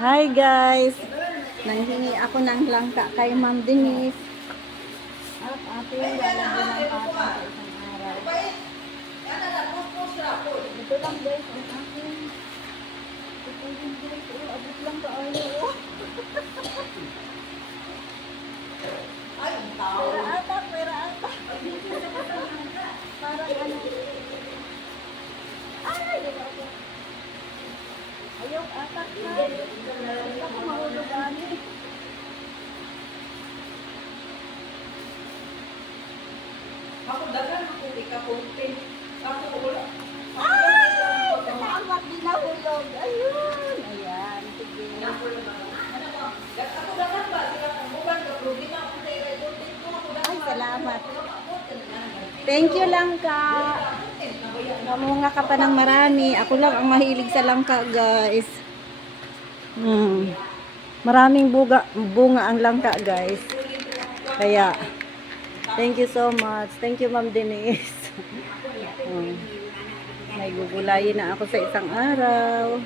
Hi guys! Nanghingi ako ng langka kay Ma'am Denise. At ating lalagyan ng patong sa isang araw. Ito lang guys, ang aking ipagin guys. Abot lang kaayo. Ay, ang tao. Pera ata. Parang ano. Ay, ako. Ayaw atak na. Ako mahulog ani. Ako dagan ako ikapunti. Ako wala. Ay! Salamat din nahulog. Ayun. Ayan. Sige. Ako dagan ba? Sila kung bukan ka problema ako sa irayduntin ko. Ako dagan Ay, ba? salamat. Thank you langka. Kamunga ka pa ng marami. Ako lang ang mahilig sa langka, guys. Maraming bunga ang langka, guys. Kaya, thank you so much. Thank you, Ma'am Denise. May gugulayin na ako sa isang araw.